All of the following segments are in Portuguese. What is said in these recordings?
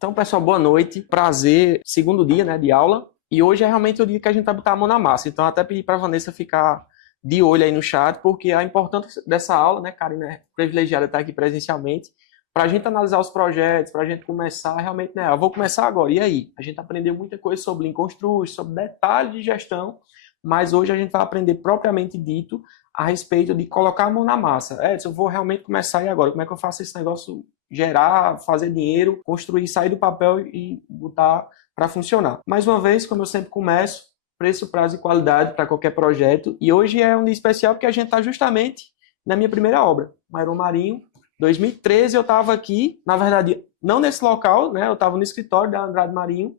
Então, pessoal, boa noite. Prazer, segundo dia, né, de aula. E hoje é realmente o dia que a gente vai botar a mão na massa. Então, até pedi para a Vanessa ficar de olho aí no chat, porque a importância dessa aula, né, Karina, é privilegiada estar aqui presencialmente, para a gente analisar os projetos, para a gente começar realmente, né, eu vou começar agora, e aí? A gente aprendeu muita coisa sobre Lean Construction, sobre detalhes de gestão, mas hoje a gente vai aprender propriamente dito a respeito de colocar a mão na massa. Edson, eu vou realmente começar e agora? Como é que eu faço esse negócio gerar, fazer dinheiro, construir, sair do papel e botar para funcionar? Mais uma vez, como eu sempre começo, preço, prazo e qualidade para qualquer projeto. E hoje é um dia especial porque a gente está justamente na minha primeira obra, Mairon Marinho. 2013 eu estava aqui, na verdade, não nesse local, né? Eu estava no escritório da Andrade Marinho,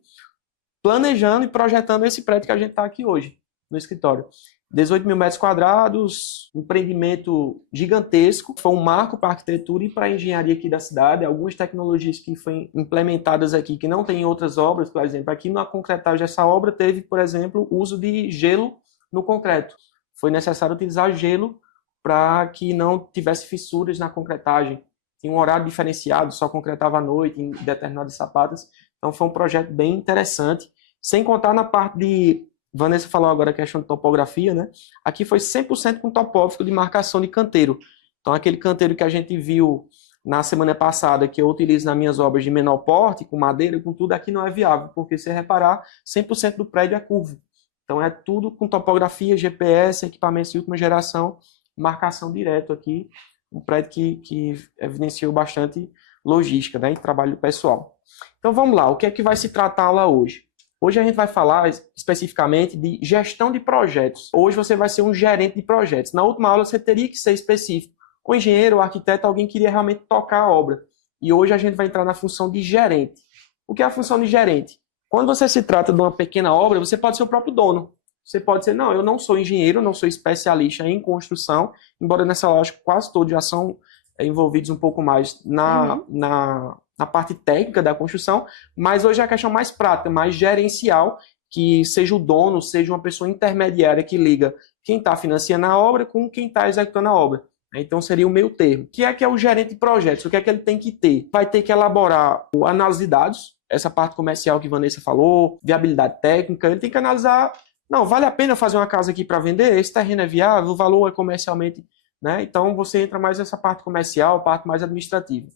planejando e projetando esse prédio que a gente está aqui hoje, no escritório. 18 mil metros quadrados, um empreendimento gigantesco, foi um marco para a arquitetura e para a engenharia aqui da cidade, algumas tecnologias que foram implementadas aqui que não tem em outras obras, por exemplo, aqui na concretagem dessa obra teve, por exemplo, o uso de gelo no concreto. Foi necessário utilizar gelo para que não tivesse fissuras na concretagem. Tinha um horário diferenciado, só concretava à noite em determinadas sapatas. Então foi um projeto bem interessante, sem contar na parte de Vanessa falou agora a questão de topografia, né? Aqui foi 100% com topógrafo de marcação de canteiro. Então, aquele canteiro que a gente viu na semana passada, que eu utilizo nas minhas obras de menor porte, com madeira, com tudo, aqui não é viável, porque se reparar, 100% do prédio é curvo. Então, é tudo com topografia, GPS, equipamentos de última geração, marcação direto aqui, um prédio que evidenciou bastante logística, né? E trabalho pessoal. Então, vamos lá, o que é que vai se tratar lá hoje? Hoje a gente vai falar especificamente de gestão de projetos. Hoje você vai ser um gerente de projetos. Na última aula você teria que ser específico. O engenheiro, o arquiteto, alguém queria realmente tocar a obra. E hoje a gente vai entrar na função de gerente. O que é a função de gerente? Quando você se trata de uma pequena obra, você pode ser o próprio dono. Você pode dizer, não, eu não sou engenheiro, não sou especialista em construção, embora nessa lógica quase todos já são envolvidos um pouco mais na parte técnica da construção, mas hoje é a questão mais prática, mais gerencial, que seja o dono, seja uma pessoa intermediária que liga quem está financiando a obra com quem está executando a obra. Então seria o meio termo. O que é o gerente de projetos? O que é que ele tem que ter? Vai ter que elaborar a análise de dados, essa parte comercial que Vanessa falou, viabilidade técnica, ele tem que analisar, não, vale a pena fazer uma casa aqui para vender? Esse terreno é viável? O valor é comercialmente, né? Então você entra mais nessa parte comercial, parte mais administrativa.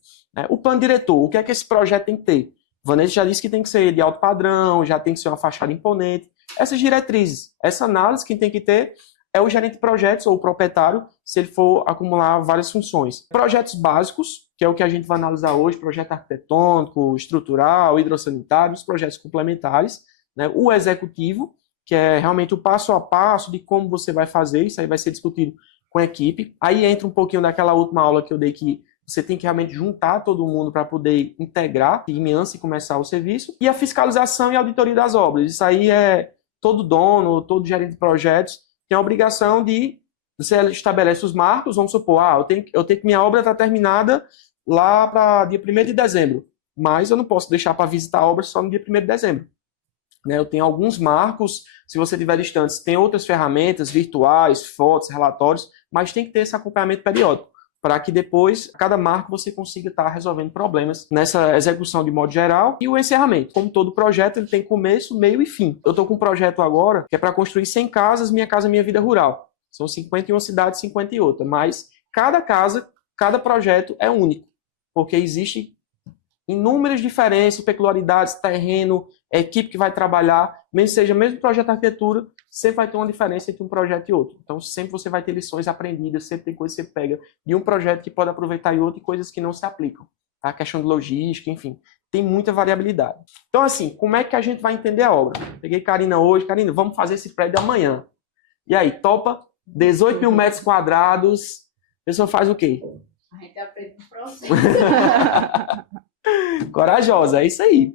O plano diretor, o que é que esse projeto tem que ter? Vanessa já disse que tem que ser de alto padrão, já tem que ser uma fachada imponente. Essas diretrizes, essa análise, quem tem que ter é o gerente de projetos ou o proprietário, se ele for acumular várias funções. Projetos básicos, que é o que a gente vai analisar hoje, projeto arquitetônico, estrutural, hidrossanitário, os projetos complementares, né? O executivo, que é realmente o passo a passo de como você vai fazer, isso aí vai ser discutido com a equipe. Aí entra um pouquinho daquela última aula que eu dei que você tem que realmente juntar todo mundo para poder integrar antes de começar o serviço. E a fiscalização e auditoria das obras. Isso aí é todo dono, todo gerente de projetos tem a obrigação de, você estabelece os marcos, vamos supor, eu tenho que minha obra está terminada lá para dia 1º de dezembro, mas eu não posso deixar para visitar a obra só no dia 1º de dezembro. Né? Eu tenho alguns marcos, se você tiver distantes, tem outras ferramentas virtuais, fotos, relatórios, mas tem que ter esse acompanhamento periódico, para que depois, a cada marco, você consiga estar resolvendo problemas nessa execução de modo geral. E o encerramento. Como todo projeto, ele tem começo, meio e fim. Eu estou com um projeto agora que é para construir 100 casas, Minha Casa Minha Vida Rural. São 51 cidades, 58. Mas cada casa, cada projeto é único, porque existe inúmeras diferenças, peculiaridades, terreno, equipe que vai trabalhar, mesmo seja mesmo projeto de arquitetura, sempre vai ter uma diferença entre um projeto e outro. Então, sempre você vai ter lições aprendidas, sempre tem coisas que você pega de um projeto que pode aproveitar em outro e coisas que não se aplicam. A questão de logística, enfim, tem muita variabilidade. Então, assim, como é que a gente vai entender a obra? Peguei Karina hoje. Karina, vamos fazer esse prédio amanhã. E aí, topa? 18 mil metros quadrados. A pessoa faz o quê? A gente aprende no processo. Corajosa, é isso aí.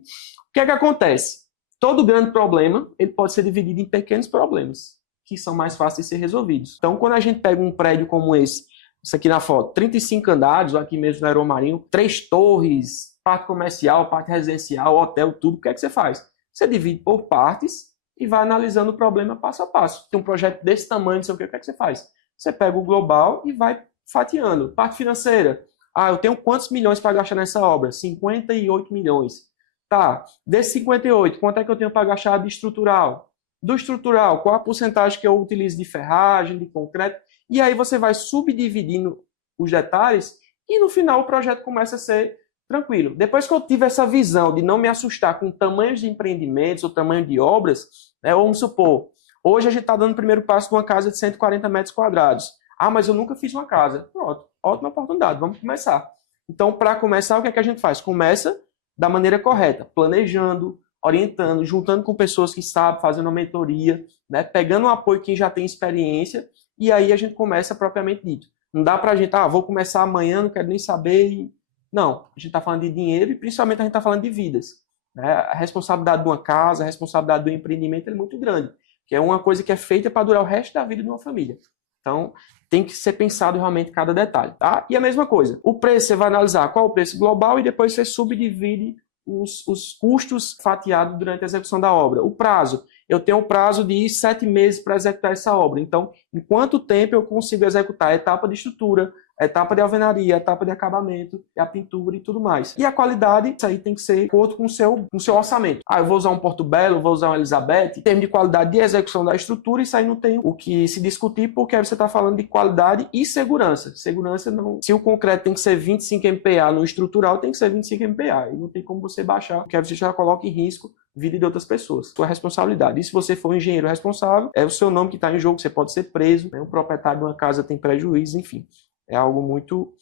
O que é que acontece? Todo grande problema, ele pode ser dividido em pequenos problemas, que são mais fáceis de ser resolvidos. Então, quando a gente pega um prédio como esse, isso aqui na foto, 35 andares, ou aqui mesmo no Aeromarinho, 3 torres, parte comercial, parte residencial, hotel, tudo, o que é que você faz? Você divide por partes e vai analisando o problema passo a passo. Tem um projeto desse tamanho, não sei o que é que você faz? Você pega o global e vai fatiando. Parte financeira. Eu tenho quantos milhões para gastar nessa obra? 58 milhões. Tá, desse 58, quanto é que eu tenho para gastar de estrutural? Do estrutural, qual a porcentagem que eu utilizo de ferragem, de concreto? E aí você vai subdividindo os detalhes e no final o projeto começa a ser tranquilo. Depois que eu tive essa visão de não me assustar com tamanhos de empreendimentos ou tamanho de obras, né, vamos supor, hoje a gente está dando o primeiro passo de uma casa de 140 metros quadrados. Ah, mas eu nunca fiz uma casa. Pronto, ótima oportunidade, vamos começar. Então, para começar, o que é que a gente faz? Começa da maneira correta, planejando, orientando, juntando com pessoas que sabem, fazendo uma mentoria, né, pegando um apoio quem já tem experiência, e aí a gente começa propriamente dito. Não dá para a gente, vou começar amanhã, não quero nem saber. Não, a gente está falando de dinheiro e principalmente a gente está falando de vidas. Né? A responsabilidade de uma casa, a responsabilidade do empreendimento é muito grande, que é uma coisa que é feita para durar o resto da vida de uma família. Então, tem que ser pensado realmente cada detalhe. Tá? E a mesma coisa, o preço, você vai analisar qual é o preço global e depois você subdivide os custos fatiados durante a execução da obra. O prazo, eu tenho um prazo de 7 meses para executar essa obra. Então, em quanto tempo eu consigo executar a etapa de estrutura, a etapa de alvenaria, a etapa de acabamento, a pintura e tudo mais. E a qualidade, isso aí tem que ser de acordo com o seu orçamento. Eu vou usar um Porto Belo, vou usar um Elizabeth. Em termos de qualidade de execução da estrutura, isso aí não tem o que se discutir, porque aí você está falando de qualidade e segurança. Segurança não... Se o concreto tem que ser 25 MPa no estrutural, tem que ser 25 MPa. E não tem como você baixar, porque aí você já coloca em risco a vida de outras pessoas. Sua responsabilidade. E se você for um engenheiro responsável, é o seu nome que está em jogo, você pode ser preso, né? Um proprietário de uma casa tem prejuízo, enfim. É algo muito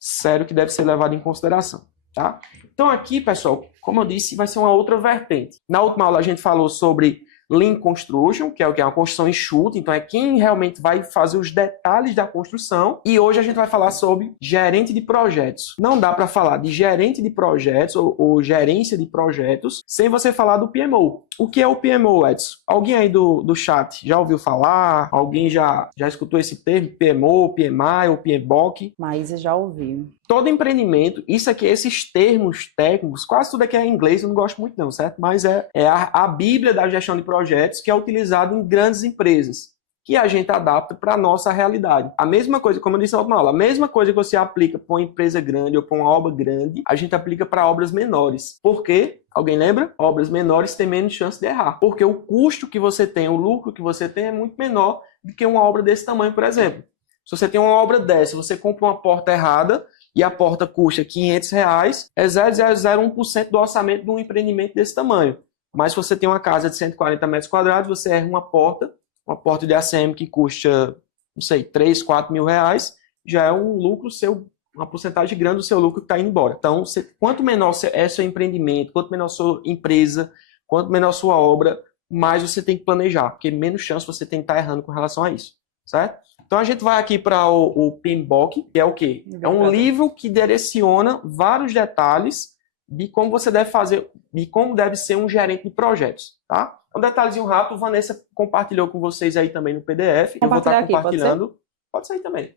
sério que deve ser levado em consideração, tá? Então aqui, pessoal, como eu disse, vai ser uma outra vertente. Na última aula a gente falou sobre Lean Construction, que é o que é uma construção enxuta, então é quem realmente vai fazer os detalhes da construção. E hoje a gente vai falar sobre gerente de projetos. Não dá para falar de gerente de projetos ou gerência de projetos sem você falar do PMO. O que é o PMO, Edson? Alguém aí do chat já ouviu falar? Alguém já escutou esse termo? PMO, PMI ou PMBOK? Maísa já ouviu. Todo empreendimento, isso aqui, esses termos técnicos, quase tudo aqui é em inglês, eu não gosto muito não, certo? Mas é a bíblia da gestão de projetos que é utilizado em grandes empresas, que a gente adapta para a nossa realidade. A mesma coisa, como eu disse na última aula, a mesma coisa que você aplica para uma empresa grande ou para uma obra grande, a gente aplica para obras menores. Por quê? Alguém lembra? Obras menores têm menos chance de errar, porque o custo que você tem, o lucro que você tem é muito menor do que uma obra desse tamanho, por exemplo. Se você tem uma obra dessa, você compra uma porta errada, e a porta custa R$500, é 0,001% do orçamento de um empreendimento desse tamanho. Mas se você tem uma casa de 140 metros quadrados, você erra uma porta de ACM que custa, não sei, 3, 4 mil reais, já é um lucro seu, uma porcentagem grande do seu lucro que está indo embora. Então, quanto menor é seu empreendimento, quanto menor sua empresa, quanto menor sua obra, mais você tem que planejar, porque menos chance você tem que estar errando com relação a isso, certo? Então a gente vai aqui para o PMBOK, que é o quê? É um livro que direciona vários detalhes de como você deve fazer, de como deve ser um gerente de projetos, tá? Um detalhezinho rápido, Vanessa compartilhou com vocês aí também no PDF. Eu vou estar compartilhando. Pode sair também.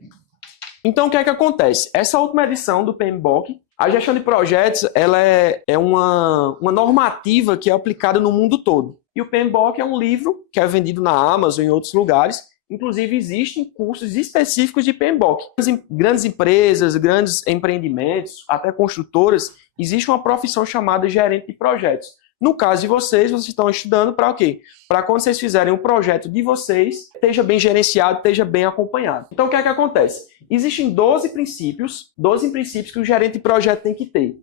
Então o que é que acontece? Essa última edição do PMBOK, a gestão de projetos, ela é uma normativa que é aplicada no mundo todo. E o PMBOK é um livro que é vendido na Amazon e em outros lugares. Inclusive, existem cursos específicos de PMBOK. Grandes empresas, grandes empreendimentos, até construtoras, existe uma profissão chamada gerente de projetos. No caso de vocês estão estudando para o quê? Para quando vocês fizerem um projeto de vocês, esteja bem gerenciado, esteja bem acompanhado. Então, o que é que acontece? Existem 12 princípios que o gerente de projeto tem que ter.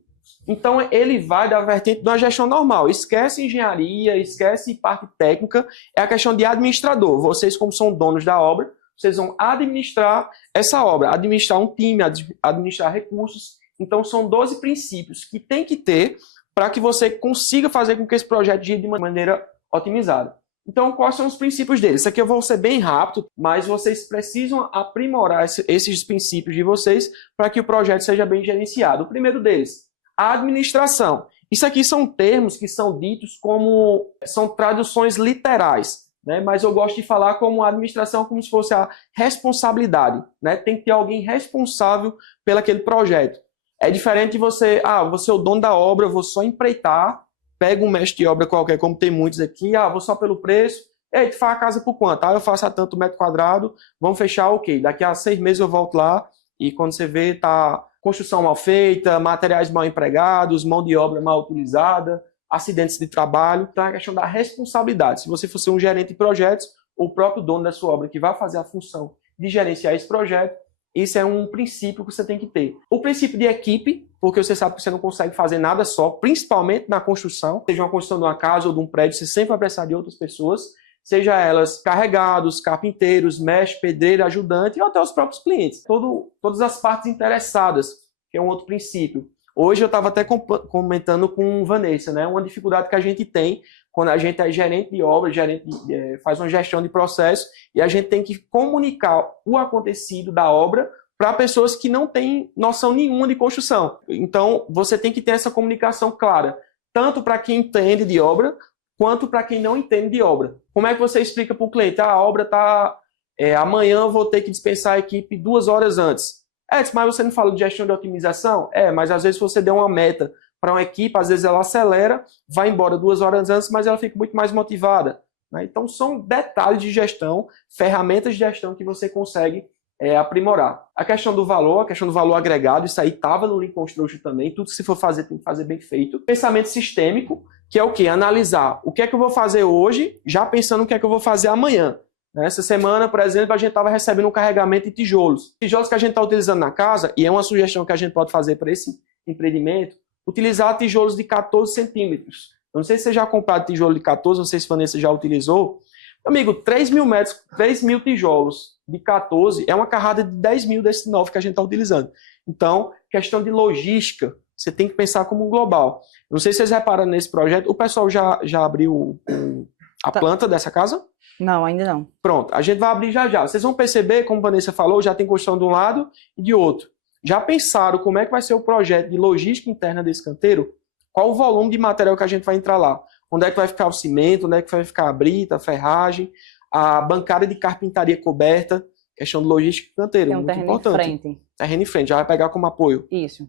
Então, ele vai da vertente de uma gestão normal. Esquece engenharia, esquece parte técnica, é a questão de administrador. Vocês, como são donos da obra, vocês vão administrar essa obra, administrar um time, administrar recursos. Então, são 12 princípios que tem que ter para que você consiga fazer com que esse projeto gire de maneira otimizada. Então, quais são os princípios deles? Isso aqui eu vou ser bem rápido, mas vocês precisam aprimorar esses princípios de vocês para que o projeto seja bem gerenciado. O primeiro deles, a administração. Isso aqui são termos que são ditos como... são traduções literais, né? Mas eu gosto de falar como administração como se fosse a responsabilidade, né? Tem que ter alguém responsável pelo aquele projeto. É diferente de você... você é o dono da obra, eu vou só empreitar, pega um mestre de obra qualquer, como tem muitos aqui, vou só pelo preço. Ei, tu faz a casa por quanto? Eu faço a tanto metro quadrado, vamos fechar, ok. Daqui a 6 meses eu volto lá e quando você vê, tá construção mal feita, materiais mal empregados, mão de obra mal utilizada, acidentes de trabalho. Então é a questão da responsabilidade. Se você for ser um gerente de projetos, ou o próprio dono da sua obra que vai fazer a função de gerenciar esse projeto, esse é um princípio que você tem que ter. O princípio de equipe, porque você sabe que você não consegue fazer nada só, principalmente na construção, seja uma construção de uma casa ou de um prédio, você sempre vai precisar de outras pessoas, seja elas carregados, carpinteiros, mestre, pedreiro, ajudante, ou até os próprios clientes. Todas as partes interessadas, que é um outro princípio. Hoje eu estava até comentando com Vanessa, né? Uma dificuldade que a gente tem quando a gente é gerente de obra, faz uma gestão de processo, e a gente tem que comunicar o acontecido da obra para pessoas que não têm noção nenhuma de construção. Então, você tem que ter essa comunicação clara, tanto para quem entende de obra, quanto para quem não entende de obra. Como é que você explica para o cliente? A obra está... amanhã eu vou ter que dispensar a equipe 2 horas antes. Mas você não fala de gestão de otimização? Mas às vezes você deu uma meta para uma equipe, às vezes ela acelera, vai embora 2 horas antes, mas ela fica muito mais motivada. Né? Então são detalhes de gestão, ferramentas de gestão que você consegue aprimorar. A questão do valor agregado, isso aí estava no Lean Construction também, tudo que se for fazer tem que fazer bem feito. Pensamento sistêmico, que é o quê? Analisar o que é que eu vou fazer hoje, já pensando no que é que eu vou fazer amanhã. Essa semana, por exemplo, a gente estava recebendo um carregamento de tijolos. Tijolos que a gente está utilizando na casa, e é uma sugestão que a gente pode fazer para esse empreendimento, utilizar tijolos de 14 centímetros. Eu não sei se você já comprou tijolo de 14, não sei se a Vanessa já utilizou. Amigo, 3 mil metros, 3 mil tijolos de 14 é uma carrada de 10 mil desse 9 que a gente está utilizando. Então, questão de logística, você tem que pensar como um global. Não sei se vocês repararam nesse projeto, o pessoal já abriu a planta dessa casa? Não, ainda não. Pronto, a gente vai abrir já já. Vocês vão perceber, como a Vanessa falou, já tem construção de um lado e de outro. Já pensaram como é que vai ser o projeto de logística interna desse canteiro? Qual o volume de material que a gente vai entrar lá? Onde é que vai ficar o cimento? Onde é que vai ficar a brita, a ferragem, a bancada de carpintaria coberta? Questão de logística do canteiro, Tem um muito terreno importante. em frente. Terreno em frente, já vai pegar como apoio. Isso.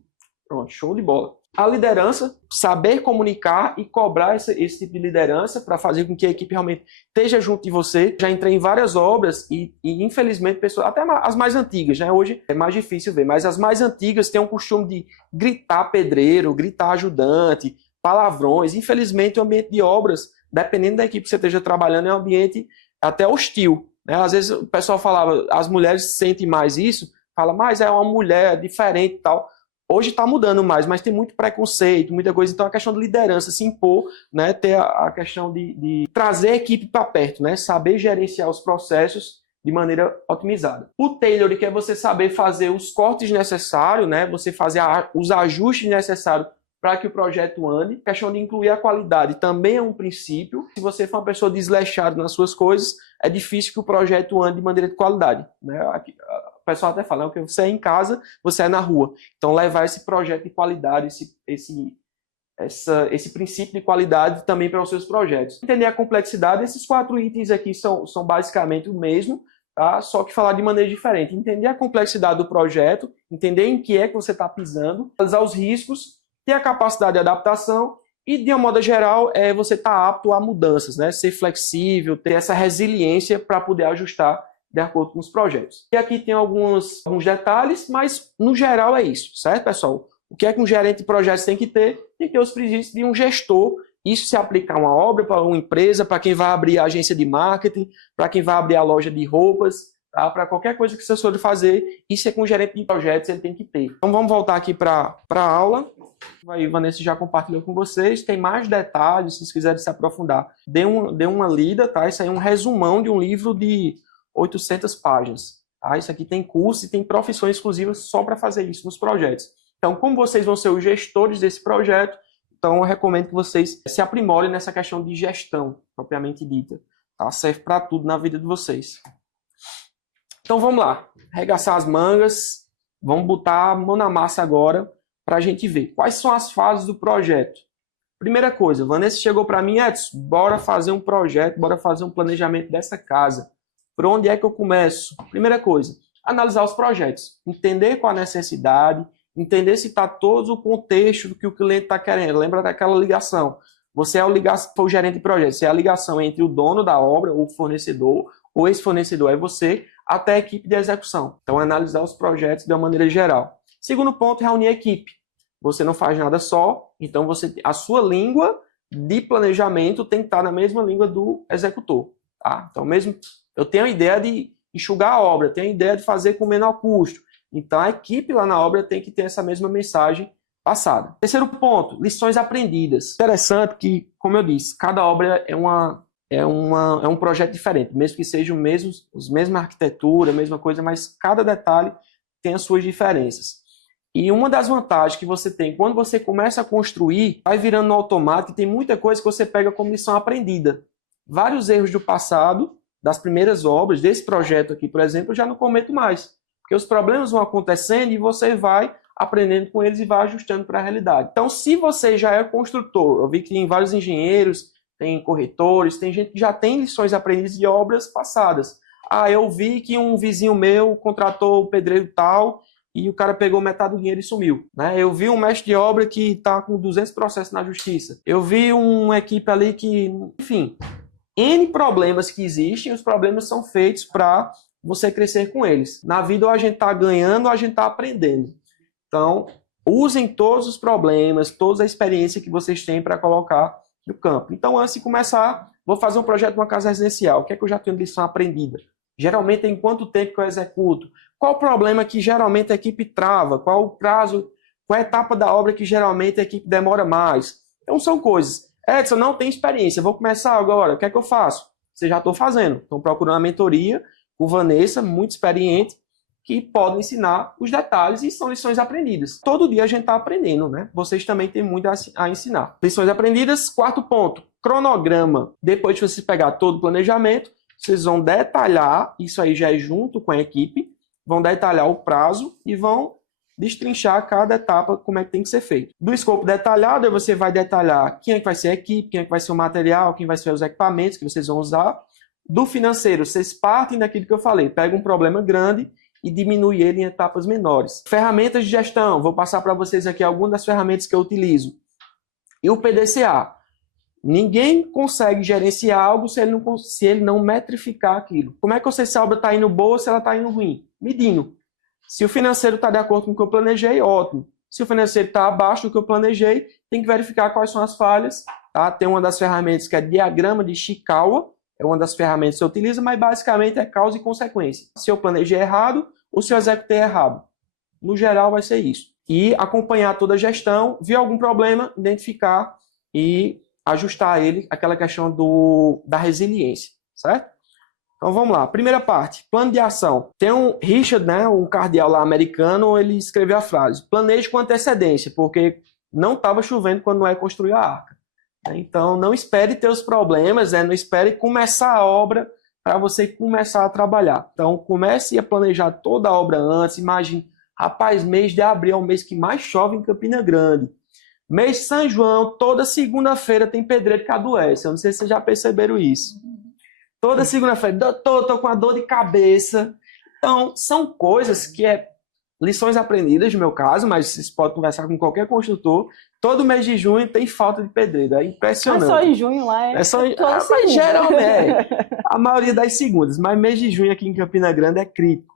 Pronto, show de bola. A liderança, saber comunicar e cobrar esse tipo de liderança para fazer com que a equipe realmente esteja junto de você. Já entrei em várias obras e infelizmente, pessoas, até as mais antigas, né? Hoje é mais difícil ver, mas as mais antigas têm um costume de gritar pedreiro, gritar ajudante, palavrões. Infelizmente, o ambiente de obras, dependendo da equipe que você esteja trabalhando, é um ambiente até hostil. Né? Às vezes o pessoal falava, as mulheres sentem mais isso, fala, mas é uma mulher diferente e tal. Hoje está mudando mais, mas tem muito preconceito, muita coisa. Então, a questão de liderança, se impor, né, ter a questão de trazer a equipe para perto, né, saber gerenciar os processos de maneira otimizada. O tailoring, que é você saber fazer os cortes necessários, né, você fazer os ajustes necessários para que o projeto ande. A questão de incluir a qualidade também é um princípio. Se você for uma pessoa desleixada nas suas coisas, é difícil que o projeto ande de maneira de qualidade. Né? O pessoal até fala que você é em casa, você é na rua. Então, levar esse projeto de qualidade, esse princípio de qualidade também para os seus projetos. Entender a complexidade, esses 4 itens aqui são basicamente o mesmo, tá? Só que falar de maneira diferente. Entender a complexidade do projeto, entender em que é que você está pisando, analisar os riscos, ter a capacidade de adaptação e, de uma modo geral, você estar apto a mudanças, né? Ser flexível, ter essa resiliência para poder ajustar de acordo com os projetos. E aqui tem alguns detalhes, mas no geral é isso, certo, pessoal? O que é que um gerente de projetos tem que ter? Tem que ter os princípios de um gestor. Isso se aplica a uma obra, para uma empresa, para quem vai abrir a agência de marketing, para quem vai abrir a loja de roupas, tá? Para qualquer coisa que você for fazer, isso é que um gerente de projetos ele tem que ter. Então vamos voltar aqui para a aula. Aí, Vanessa já compartilhou com vocês. Tem mais detalhes, se vocês quiserem se aprofundar. Dê uma lida, tá? Isso aí é um resumão de um livro de 800 páginas. Tá? Isso aqui tem curso e tem profissões exclusivas só para fazer isso nos projetos. Então, como vocês vão ser os gestores desse projeto, então eu recomendo que vocês se aprimorem nessa questão de gestão, propriamente dita. Tá? Serve para tudo na vida de vocês. Então, vamos lá. Arregaçar as mangas. Vamos botar a mão na massa agora para a gente ver. Quais são as fases do projeto? Primeira coisa, Vanessa chegou para mim, Edson, bora fazer um projeto, bora fazer um planejamento dessa casa. Por onde é que eu começo? Primeira coisa, analisar os projetos. Entender qual a necessidade, entender se está todo o contexto do que o cliente está querendo. Lembra daquela ligação. Você é o gerente de projeto, você é a ligação entre o dono da obra, ou o fornecedor, ou esse fornecedor é você, até a equipe de execução. Então, analisar os projetos de uma maneira geral. Segundo ponto, reunir a equipe. Você não faz nada só, então a sua língua de planejamento tem que estar na mesma língua do executor. Tá? Então, mesmo eu tenho a ideia de enxugar a obra, tenho a ideia de fazer com menor custo. Então, a equipe lá na obra tem que ter essa mesma mensagem passada. Terceiro ponto, lições aprendidas. Interessante que, como eu disse, cada obra é um projeto diferente, mesmo que sejam os mesma arquitetura, a mesma coisa, mas cada detalhe tem as suas diferenças. E uma das vantagens que você tem, quando você começa a construir, vai virando no automático, e tem muita coisa que você pega como lição aprendida. Vários erros do passado, das primeiras obras, desse projeto aqui, por exemplo, eu já não cometo mais. Porque os problemas vão acontecendo e você vai aprendendo com eles e vai ajustando para a realidade. Então, se você já é construtor, eu vi que tem vários engenheiros, tem corretores, tem gente que já tem lições aprendidas de obras passadas. Ah, eu vi que um vizinho meu contratou o pedreiro tal e o cara pegou metade do dinheiro e sumiu. Né? Eu vi um mestre de obra que está com 200 processos na justiça. Eu vi uma equipe ali que, enfim, N problemas que existem, os problemas são feitos para você crescer com eles. Na vida, ou a gente está ganhando ou a gente está aprendendo. Então, usem todos os problemas, toda a experiência que vocês têm para colocar no campo. Então, antes de começar, vou fazer um projeto de uma casa residencial. O que é que eu já tenho de lição aprendida? Geralmente, em quanto tempo que eu executo? Qual o problema que geralmente a equipe trava? Qual o prazo, qual a etapa da obra que geralmente a equipe demora mais? Então, são coisas. Edson, não tem experiência, vou começar agora. O que é que eu faço? Você já estou fazendo. Estou procurando a mentoria com Vanessa, muito experiente, que pode ensinar os detalhes e são lições aprendidas. Todo dia a gente está aprendendo, né? Vocês também têm muito a ensinar. Lições aprendidas, quarto ponto, cronograma. Depois de você pegar todo o planejamento, vocês vão detalhar, isso aí já é junto com a equipe, vão detalhar o prazo e vão destrinchar cada etapa, como é que tem que ser feito. Do escopo detalhado, você vai detalhar quem é que vai ser a equipe, quem é que vai ser o material, quem vai ser os equipamentos que vocês vão usar. Do financeiro, vocês partem daquilo que eu falei, pegam um problema grande e diminui ele em etapas menores. Ferramentas de gestão, vou passar para vocês aqui algumas das ferramentas que eu utilizo. E o PDCA. Ninguém consegue gerenciar algo se ele não metrificar aquilo. Como é que eu sei se a obra está indo boa ou se ela está indo ruim? Medindo. Se o financeiro está de acordo com o que eu planejei, ótimo. Se o financeiro está abaixo do que eu planejei, tem que verificar quais são as falhas. Tá? Tem uma das ferramentas que é diagrama de Ishikawa, é uma das ferramentas que eu utilizo, mas basicamente é causa e consequência. Se eu planejei errado ou se eu executei errado. No geral vai ser isso. E acompanhar toda a gestão, ver algum problema, identificar e ajustar ele, aquela questão da resiliência, certo? Então vamos lá. Primeira parte, plano de ação. Tem um Richard, né, um cardeal lá americano, ele escreveu a frase: planeje com antecedência, porque não estava chovendo quando Noé construiu a arca. Então não espere ter os problemas, não espere começar a obra para você começar a trabalhar. Então comece a planejar toda a obra antes. Imagine, rapaz, mês de abril é o mês que mais chove em Campina Grande. Mês de São João, toda segunda-feira tem pedreiro que adoece. Eu não sei se vocês já perceberam isso. Toda segunda-feira, doutor, estou com a dor de cabeça. Então, são coisas que lições aprendidas no meu caso, mas vocês podem conversar com qualquer construtor. Todo mês de junho tem falta de pedreiro. É impressionante. Mas só em junho lá é só mas geralmente, a maioria das segundas. Mas mês de junho aqui em Campina Grande é crítico.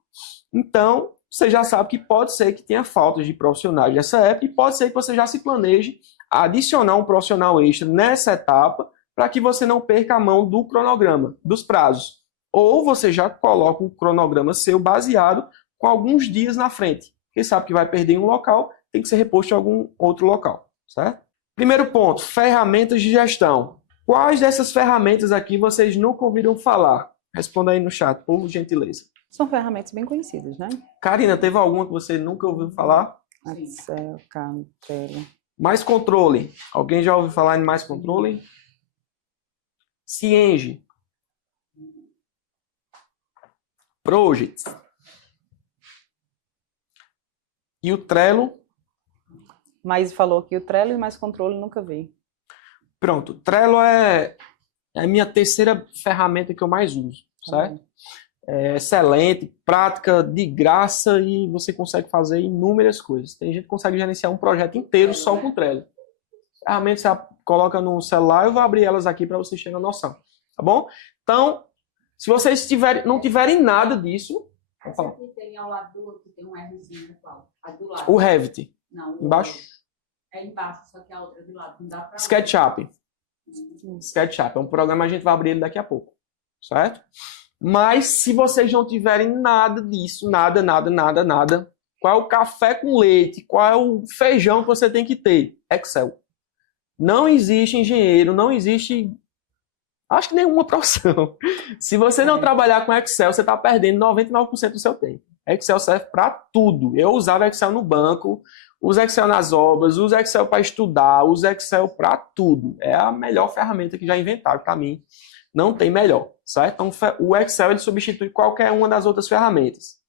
Então, você já sabe que pode ser que tenha faltas de profissionais nessa época e pode ser que você já se planeje a adicionar um profissional extra nessa etapa para que você não perca a mão do cronograma, dos prazos. Ou você já coloca um cronograma seu baseado com alguns dias na frente. Quem sabe que vai perder em um local, tem que ser reposto em algum outro local, certo? Primeiro ponto, ferramentas de gestão. Quais dessas ferramentas aqui vocês nunca ouviram falar? Responda aí no chat, por gentileza. São ferramentas bem conhecidas, né? Karina, teve alguma que você nunca ouviu falar? Excel, Cantelo. Mais controle. Alguém já ouviu falar em mais controle? Cienge. Projects. E o Trello. Mas falou que o Trello e mais controle nunca vi. Pronto. Trello é a minha terceira ferramenta que eu mais uso, certo? É excelente, prática, de graça e você consegue fazer inúmeras coisas. Tem gente que consegue gerenciar um projeto inteiro só com Trello. Ferramentas você coloca no celular, eu vou abrir elas aqui para vocês terem uma noção, tá bom? Então, se vocês não tiverem nada disso, Vou Essa falar. aqui tem ao lado do outro, tem um Rzinho, qual? A do lado. O Revit, Não, o embaixo. outro. É embaixo, só que a outra do lado. Não dá pra SketchUp. SketchUp é um programa, a gente vai abrir ele daqui a pouco, certo? Mas se vocês não tiverem nada disso, nada, qual é o café com leite, qual é o feijão que você tem que ter? Excel. Não existe engenheiro, não existe, acho que nenhuma profissão. Se você não trabalhar com Excel, você está perdendo 99% do seu tempo. Excel serve para tudo. Eu usava Excel no banco, uso Excel nas obras, uso Excel para estudar, uso Excel para tudo. É a melhor ferramenta que já inventaram para mim. Não tem melhor, certo? Então, o Excel ele substitui qualquer uma das outras ferramentas.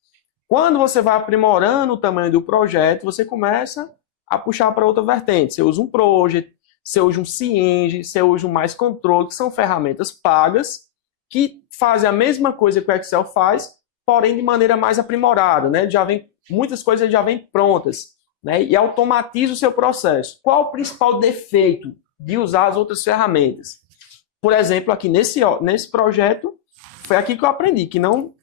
Quando você vai aprimorando o tamanho do projeto, você começa a puxar para outra vertente. Você usa um Project, você usa um Cienge, você usa um Mais Control, que são ferramentas pagas que fazem a mesma coisa que o Excel faz, porém de maneira mais aprimorada, né? Muitas coisas já vêm prontas, né? E automatiza o seu processo. Qual o principal defeito de usar as outras ferramentas? Por exemplo, aqui nesse projeto, foi aqui que eu aprendi que não,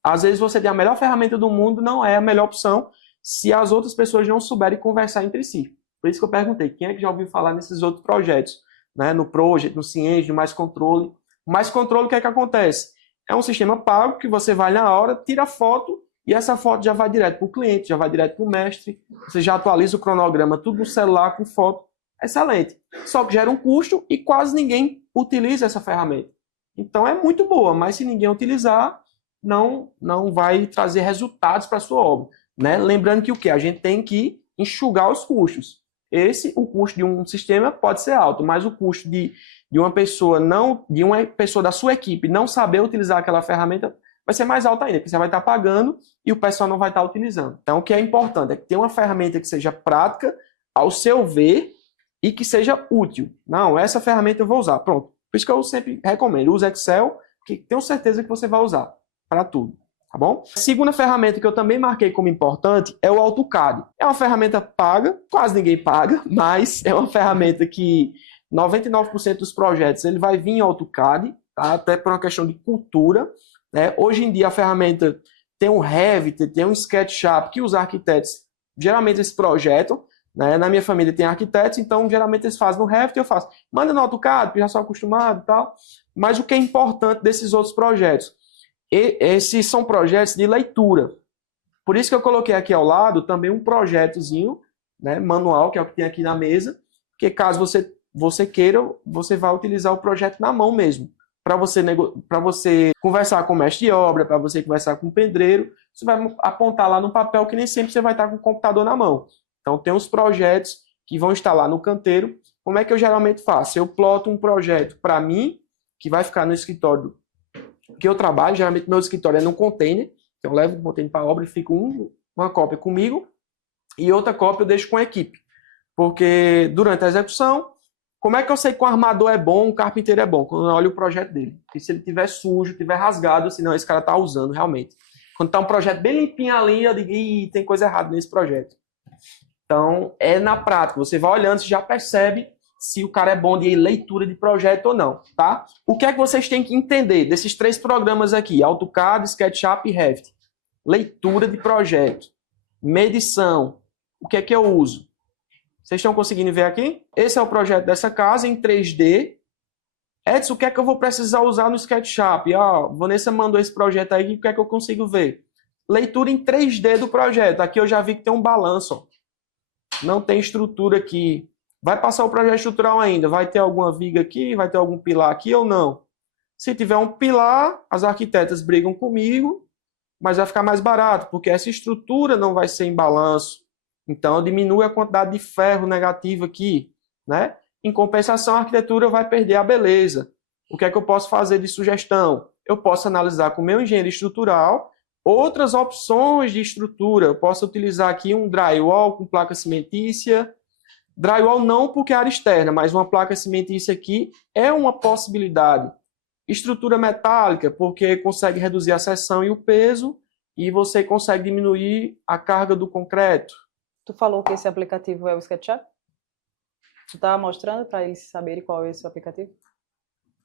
às vezes você tem a melhor ferramenta do mundo, não é a melhor opção se as outras pessoas não souberem conversar entre si. Por isso que eu perguntei, quem é que já ouviu falar nesses outros projetos? Né? No Project, no Cienge, no Mais Controle. Mais Controle, o que é que acontece? É um sistema pago que você vai na hora, tira foto e essa foto já vai direto para o cliente, já vai direto para o mestre, você já atualiza o cronograma, tudo no celular, com foto. Excelente. Só que gera um custo e quase ninguém utiliza essa ferramenta. Então é muito boa, mas se ninguém utilizar, não vai trazer resultados para a sua obra. Né? Lembrando que o quê? A gente tem que enxugar os custos. O custo de um sistema pode ser alto, mas o custo de uma pessoa da sua equipe não saber utilizar aquela ferramenta vai ser mais alto ainda, porque você vai estar pagando e o pessoal não vai estar utilizando. Então, o que é importante é que tenha uma ferramenta que seja prática, ao seu ver, e que seja útil. Não, essa ferramenta eu vou usar. Pronto. Por isso que eu sempre recomendo. Use Excel, que tenho certeza que você vai usar para tudo. Tá bom? A segunda ferramenta que eu também marquei como importante é o AutoCAD. É uma ferramenta paga, quase ninguém paga, mas é uma ferramenta que 99% dos projetos ele vai vir em AutoCAD, tá? Até por uma questão de cultura. Né? Hoje em dia a ferramenta tem um Revit, tem um SketchUp, que os arquitetos geralmente esse projeto. Né? Na minha família tem arquitetos, então geralmente eles fazem no Revit, eu faço. Manda no AutoCAD, porque já sou acostumado e tal. Mas o que é importante desses outros projetos? Esses são projetos de leitura. Por isso que eu coloquei aqui ao lado também um projetozinho, né, manual, que é o que tem aqui na mesa, que caso você queira, você vai utilizar o projeto na mão mesmo. Para você conversar com o mestre de obra, para você conversar com o pedreiro, você vai apontar lá no papel que nem sempre você vai estar com o computador na mão. Então, tem os projetos que vão estar lá no canteiro. Como é que eu geralmente faço? Eu ploto um projeto para mim, que vai ficar no escritório que eu trabalho. Geralmente, meu escritório é num container. Então, eu levo o container para a obra e fico uma cópia comigo e outra cópia eu deixo com a equipe. Porque, durante a execução, como é que eu sei que o armador é bom, o carpinteiro é bom? Quando eu olho o projeto dele. E se ele estiver sujo, estiver rasgado, assim, não, esse cara está usando realmente. Quando está um projeto bem limpinho ali, eu digo, ih, tem coisa errada nesse projeto. Então, é na prática. Você vai olhando, você já percebe se o cara é bom de leitura de projeto ou não, tá? O que é que vocês têm que entender desses 3 programas aqui? AutoCAD, SketchUp e Revit. Leitura de projeto. Medição. O que é que eu uso? Vocês estão conseguindo ver aqui? Esse é o projeto dessa casa em 3D. Edson, o que é que eu vou precisar usar no SketchUp? Vanessa mandou esse projeto aí, o que é que eu consigo ver? Leitura em 3D do projeto. Aqui eu já vi que tem um balanço, ó. Não tem estrutura aqui. Vai passar o projeto estrutural ainda. Vai ter alguma viga aqui? Vai ter algum pilar aqui ou não? Se tiver um pilar, as arquitetas brigam comigo, mas vai ficar mais barato, porque essa estrutura não vai ser em balanço. Então, diminui a quantidade de ferro negativo aqui. Né? Em compensação, a arquitetura vai perder a beleza. O que é que eu posso fazer de sugestão? Eu posso analisar com o meu engenheiro estrutural outras opções de estrutura. Eu posso utilizar aqui um drywall com placa cimentícia. Drywall não porque é área externa, mas uma placa cimentícia aqui é uma possibilidade. Estrutura metálica, porque consegue reduzir a seção e o peso e você consegue diminuir a carga do concreto. Tu falou que esse aplicativo é o SketchUp? Tu tá mostrando para eles saberem qual é esse aplicativo?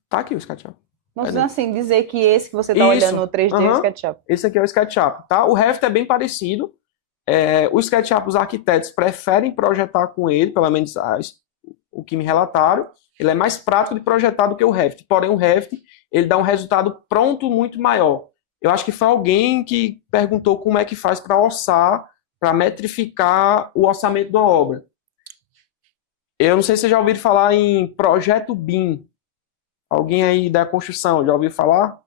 Tá aqui o SketchUp. Não precisa, assim, dizer que esse que você está olhando no 3D é o SketchUp. Esse aqui é o SketchUp, tá? O Revit é bem parecido. O SketchUp, os arquitetos preferem projetar com ele, pelo menos o que me relataram. Ele é mais prático de projetar do que o Revit. Porém, o Revit, ele dá um resultado pronto muito maior. Eu acho que foi alguém que perguntou como é que faz para orçar, para metrificar o orçamento de uma obra. Eu não sei se vocês já ouviram falar em projeto BIM. Alguém aí da construção já ouviu falar?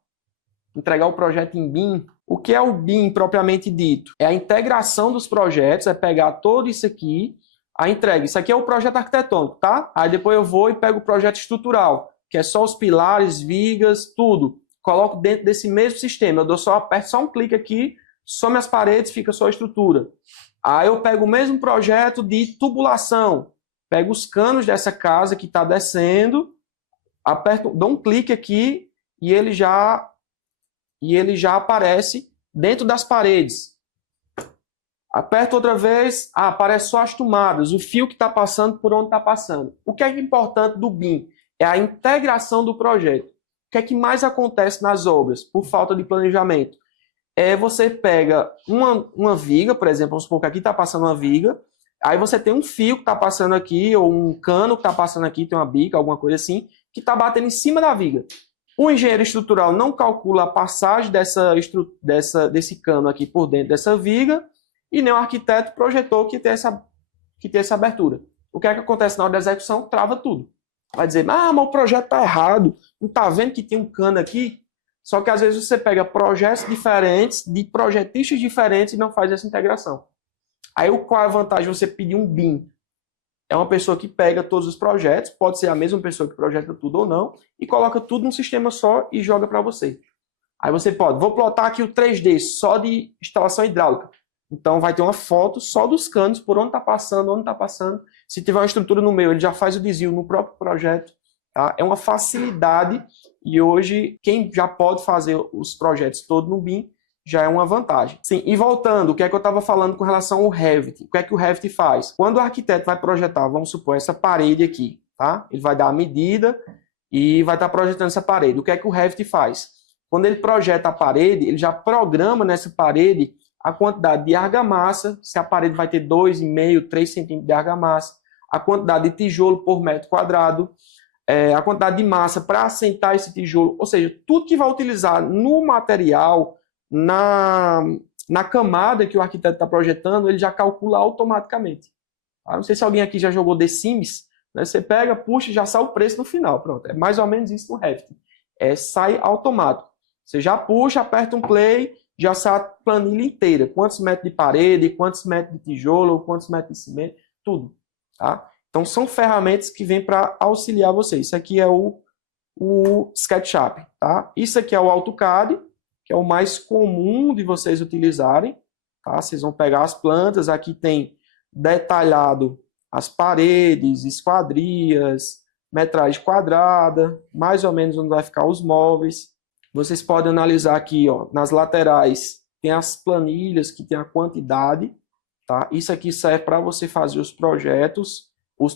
Entregar o projeto em BIM. O que é o BIM propriamente dito? É a integração dos projetos, é pegar todo isso aqui, a entrega. Isso aqui é o projeto arquitetônico, tá? Aí depois eu vou e pego o projeto estrutural, que é só os pilares, vigas, tudo. Coloco dentro desse mesmo sistema. Aperto só um clique aqui, some as paredes, fica só a estrutura. Aí eu pego o mesmo projeto de tubulação. Pego os canos dessa casa que está descendo, dou um clique aqui e ele já aparece dentro das paredes. Aperto outra vez, aparece só as tomadas, o fio que está passando por onde está passando. O que é importante do BIM? É a integração do projeto. O que é que mais acontece nas obras por falta de planejamento? Você pega uma viga, por exemplo, vamos supor que aqui está passando uma viga, aí você tem um fio que está passando aqui, ou um cano que está passando aqui, tem uma bica, alguma coisa assim, que está batendo em cima da viga. O engenheiro estrutural não calcula a passagem desse cano aqui por dentro dessa viga, e nem o arquiteto projetou que tem essa abertura. O que é que acontece na hora da execução? Trava tudo. Vai dizer, mas o projeto está errado, não está vendo que tem um cano aqui? Só que às vezes você pega projetos diferentes, de projetistas diferentes, e não faz essa integração. Aí qual é a vantagem de você pedir um BIM? É uma pessoa que pega todos os projetos, pode ser a mesma pessoa que projeta tudo ou não, e coloca tudo num sistema só e joga para você. Aí você vou plotar aqui o 3D só de instalação hidráulica. Então vai ter uma foto só dos canos, por onde está passando, Se tiver uma estrutura no meio, ele já faz o desvio no próprio projeto. Tá? É uma facilidade e hoje quem já pode fazer os projetos todos no BIM já é uma vantagem. Sim, e voltando, o que é que eu estava falando com relação ao Revit? O que é que o Revit faz? Quando o arquiteto vai projetar, vamos supor, essa parede aqui, tá? Ele vai dar a medida e vai estar projetando essa parede. O que é que o Revit faz? Quando ele projeta a parede, ele já programa nessa parede a quantidade de argamassa, se a parede vai ter 2,5, 3 centímetros de argamassa, a quantidade de tijolo por metro quadrado, a quantidade de massa para assentar esse tijolo, ou seja, tudo que vai utilizar no material, na camada que o arquiteto está projetando, ele já calcula automaticamente. Não sei se alguém aqui já jogou The Sims, né? Você pega, puxa, já sai o preço no final. Pronto, é mais ou menos isso no Revit. Sai automático. Você já puxa, aperta um play, já sai a planilha inteira. Quantos metros de parede, quantos metros de tijolo, quantos metros de cimento, tudo. Tá? Então, são ferramentas que vêm para auxiliar você. Isso aqui é o SketchUp. Tá? Isso aqui é o AutoCAD, que é o mais comum de vocês utilizarem. Tá? Vocês vão pegar as plantas, aqui tem detalhado as paredes, esquadrias, metragem quadrada, mais ou menos onde vai ficar os móveis. Vocês podem analisar aqui, ó, nas laterais, tem as planilhas que tem a quantidade. Tá? Isso aqui serve para você fazer os projetos, o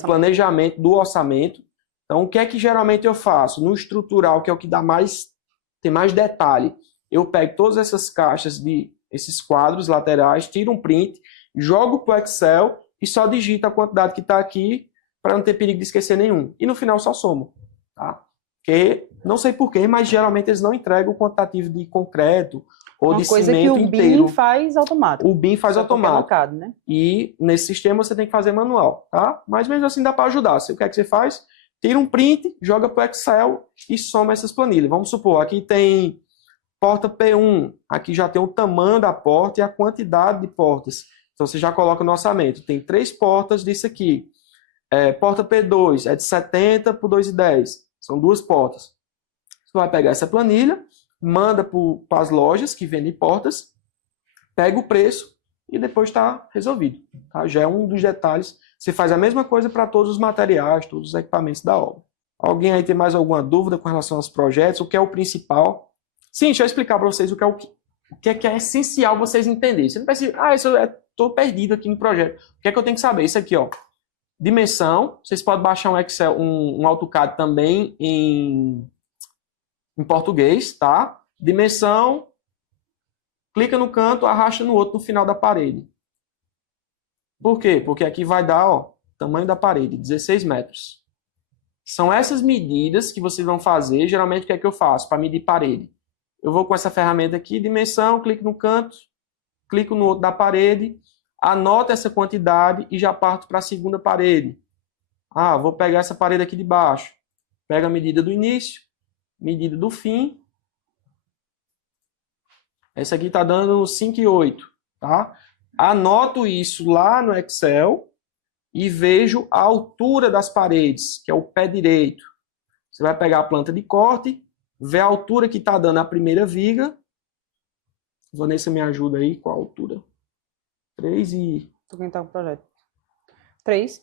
planejamento do orçamento. Então, o que é que geralmente eu faço? No estrutural, que é o que tem mais detalhe, eu pego todas essas caixas esses quadros laterais, tiro um print, jogo para o Excel e só digito a quantidade que está aqui para não ter perigo de esquecer nenhum. E no final só somo. Tá? Porque, não sei porquê, mas geralmente eles não entregam o quantitativo de concreto ou de cimento inteiro. Uma coisa que o BIM faz automático. O BIM faz automático. Alocado, né? E nesse sistema você tem que fazer manual. Tá? Mas mesmo assim dá para ajudar. O que é que você faz? Tira um print, joga para o Excel e soma essas planilhas. Vamos supor, aqui tem porta P1, aqui já tem o tamanho da porta e a quantidade de portas. Então você já coloca no orçamento. Tem 3 portas disso aqui. Porta P2 é de 70 por 2,10. São 2 portas. Você vai pegar essa planilha, manda para as lojas que vendem portas, pega o preço e depois está resolvido. Tá? Já é um dos detalhes. Você faz a mesma coisa para todos os materiais, todos os equipamentos da obra. Alguém aí tem mais alguma dúvida com relação aos projetos? O que é o principal? Sim, deixa eu explicar para vocês o que é essencial vocês entenderem. Você não precisa, estou perdido aqui no projeto. O que é que eu tenho que saber? Isso aqui, ó. Dimensão. Vocês podem baixar um Excel, um AutoCAD também em em português, tá? Dimensão, clica no canto, arrasta no outro, no final da parede. Por quê? Porque aqui vai dar, ó, tamanho da parede, 16 metros. São essas medidas que vocês vão fazer. Geralmente, o que é que eu faço para medir parede? Eu vou com essa ferramenta aqui, dimensão, clico no canto, clico no outro da parede, anoto essa quantidade e já parto para a segunda parede. Ah, vou pegar essa parede aqui de baixo. Pego a medida do início, medida do fim. Essa aqui está dando 5,8, tá? Anoto isso lá no Excel e vejo a altura das paredes, que é o pé direito. Você vai pegar a planta de corte, ver a altura que está dando a primeira viga. Vanessa, me ajuda aí com a altura. 3 e... Tô quem tá com o projeto. 3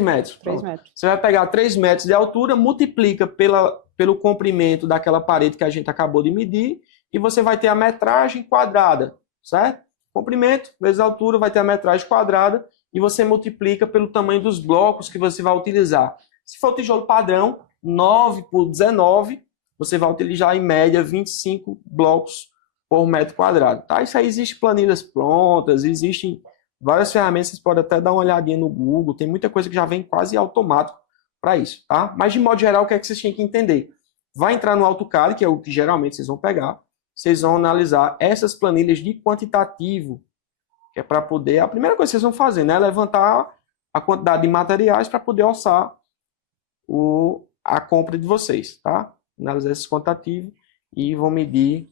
metros. 3 metros. Você vai pegar 3 metros de altura, multiplica pelo comprimento daquela parede que a gente acabou de medir e você vai ter a metragem quadrada, certo? Comprimento vezes altura vai ter a metragem quadrada e você multiplica pelo tamanho dos blocos que você vai utilizar. Se for tijolo padrão, 9 por 19, você vai utilizar em média 25 blocos por metro quadrado. Tá? Isso aí existe planilhas prontas, existem várias ferramentas, vocês podem até dar uma olhadinha no Google, tem muita coisa que já vem quase automático para isso. Tá? Mas de modo geral, o que é que vocês têm que entender? Vai entrar no AutoCAD, que é o que geralmente vocês vão pegar, vocês vão analisar essas planilhas de quantitativo, que é para poder... A primeira coisa que vocês vão fazer, né, é levantar a quantidade de materiais para poder orçar a compra de vocês, tá? Analisar esse quantitativo e vão medir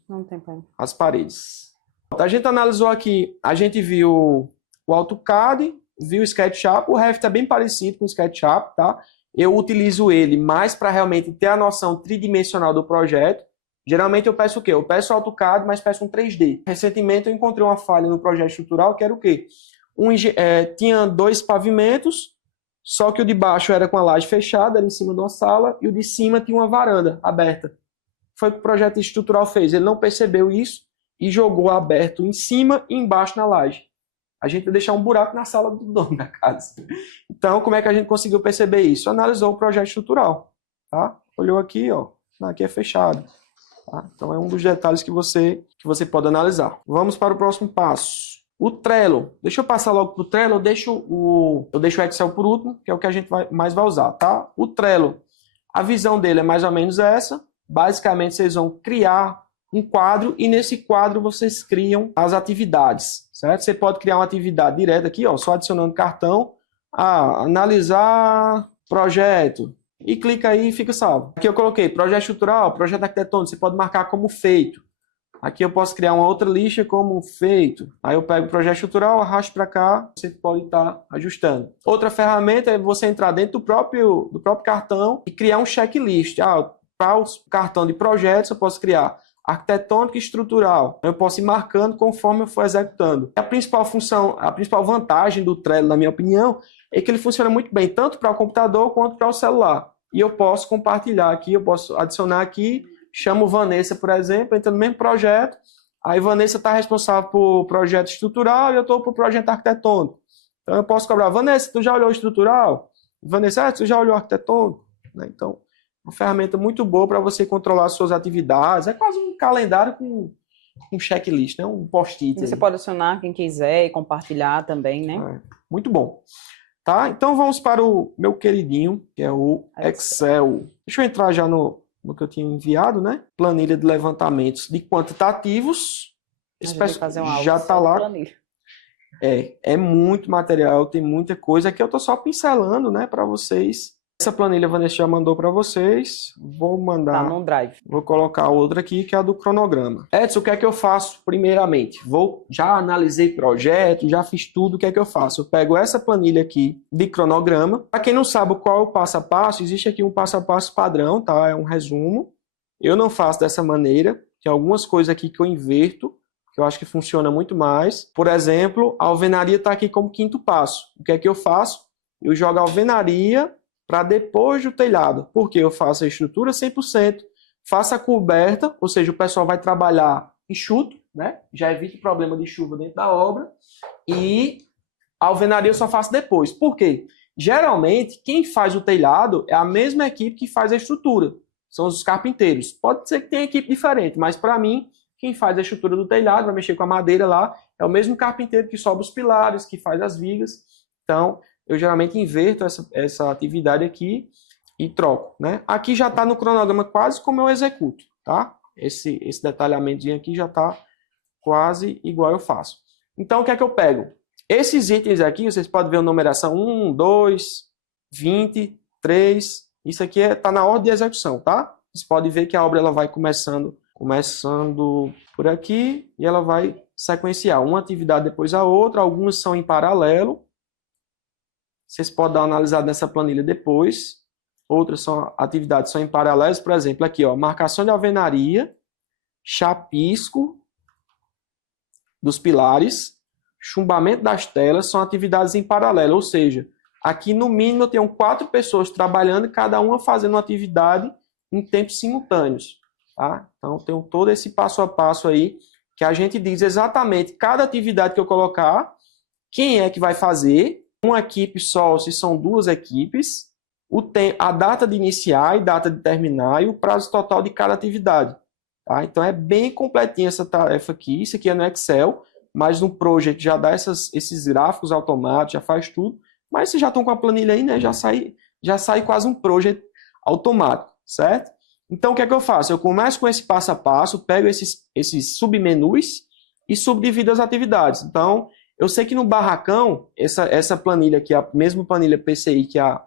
as paredes. A gente analisou aqui, a gente viu o AutoCAD, viu o SketchUp, o Revit é bem parecido com o SketchUp, tá? Eu utilizo ele mais para realmente ter a noção tridimensional do projeto. Geralmente eu peço o quê? Eu peço AutoCAD, mas peço um 3D. Recentemente eu encontrei uma falha no projeto estrutural, que era o quê? Tinha 2 pavimentos, só que o de baixo era com a laje fechada, era em cima de uma sala, e o de cima tinha uma varanda aberta. Foi o que o projeto estrutural fez. Ele não percebeu isso e jogou aberto em cima e embaixo na laje. A gente vai deixar um buraco na sala do dono da casa. Então, como é que a gente conseguiu perceber isso? Analisou o projeto estrutural. Tá? Olhou aqui, ó, aqui é fechado. Tá? Então, é um dos detalhes que você pode analisar. Vamos para o próximo passo. O Trello. Deixa eu passar logo para o Trello. Eu deixo o Excel por último, que é o que a gente mais vai usar. Tá? O Trello, a visão dele é mais ou menos essa. Basicamente, vocês vão criar um quadro e nesse quadro vocês criam as atividades, certo? Você pode criar uma atividade direta aqui, ó, só adicionando cartão. Analisar projeto. E clica aí e fica salvo. Aqui eu coloquei projeto estrutural, projeto arquitetônico, você pode marcar como feito. Aqui eu posso criar uma outra lista como feito. Aí eu pego o projeto estrutural, arrasto para cá, você pode estar ajustando. Outra ferramenta é você entrar dentro do próprio cartão e criar um checklist. Para o cartão de projetos eu posso criar arquitetônico e estrutural. Eu posso ir marcando conforme eu for executando. A principal função, a principal vantagem do Trello, na minha opinião, é que ele funciona muito bem, tanto para o computador quanto para o celular. E eu posso compartilhar aqui, eu posso adicionar aqui, chamo Vanessa, por exemplo, entra no mesmo projeto, aí Vanessa está responsável por projeto estrutural e eu estou por projeto arquitetônico. Então eu posso cobrar, Vanessa, tu já olhou o estrutural? Vanessa, tu já olhou o arquitetônico? Então, uma ferramenta muito boa para você controlar suas atividades, é quase um calendário com um checklist, né? Um post-it. Você pode adicionar quem quiser e compartilhar também, né? Muito bom. Tá? Então vamos para o meu queridinho, que é o Excel. Deixa eu entrar já no que eu tinha enviado, né? Planilha de levantamentos de quantitativos. Já está lá. É muito material, tem muita coisa. Aqui eu estou só pincelando, né, para vocês. Essa planilha a Vanessa já mandou para vocês. Vou mandar. Tá no Drive. Vou colocar outra aqui, que é a do cronograma. Edson, o que é que eu faço primeiramente? Já analisei projeto, já fiz tudo. O que é que eu faço? Eu pego essa planilha aqui de cronograma. Para quem não sabe qual é o passo a passo, existe aqui um passo a passo padrão, tá? É um resumo. Eu não faço dessa maneira. Tem algumas coisas aqui que eu inverto, que eu acho que funciona muito mais. Por exemplo, a alvenaria está aqui como 5º passo. O que é que eu faço? Eu jogo a alvenaria para depois do telhado, porque eu faço a estrutura 100%, faço a coberta, ou seja, o pessoal vai trabalhar enxuto, né? Já evita o problema de chuva dentro da obra, e a alvenaria eu só faço depois. Por quê? Geralmente, quem faz o telhado é a mesma equipe que faz a estrutura. são os carpinteiros. Pode ser que tenha equipe diferente, mas para mim, quem faz a estrutura do telhado, vai mexer com a madeira lá, é o mesmo carpinteiro que sobe os pilares, que faz as vigas. Então, eu geralmente inverto essa atividade aqui e troco, né? Aqui já está no cronograma quase como eu executo, tá? Esse detalhamentozinho aqui já está quase igual eu faço. Então, o que é que eu pego? Esses itens aqui, vocês podem ver a numeração 1, 2, 20, 3. Isso aqui está na ordem de execução, tá? Vocês podem ver que a obra ela vai começando por aqui e ela vai sequenciar uma atividade depois a outra. Algumas são em paralelo. Vocês podem dar uma analisada nessa planilha depois. Outras atividades são em paralelos. Por exemplo, aqui, ó, marcação de alvenaria, chapisco dos pilares, chumbamento das telas, são atividades em paralelo. Ou seja, aqui no mínimo eu tenho 4 pessoas trabalhando e cada uma fazendo uma atividade em tempos simultâneos. Tá? Então, tenho todo esse passo a passo aí, que a gente diz exatamente cada atividade que eu colocar, quem é que vai fazer, uma equipe só, se são 2 equipes, a data de iniciar e data de terminar e o prazo total de cada atividade. Tá? Então, é bem completinha essa tarefa aqui. Isso aqui é no Excel, mas no Project já dá esses gráficos automáticos, já faz tudo. Mas vocês já estão com a planilha aí, né? Já sai quase um Project automático, certo? Então, o que é que eu faço? Eu começo com esse passo a passo, pego esses submenus e subdivido as atividades. Então, eu sei que no barracão, essa planilha aqui, a mesma planilha PCI que a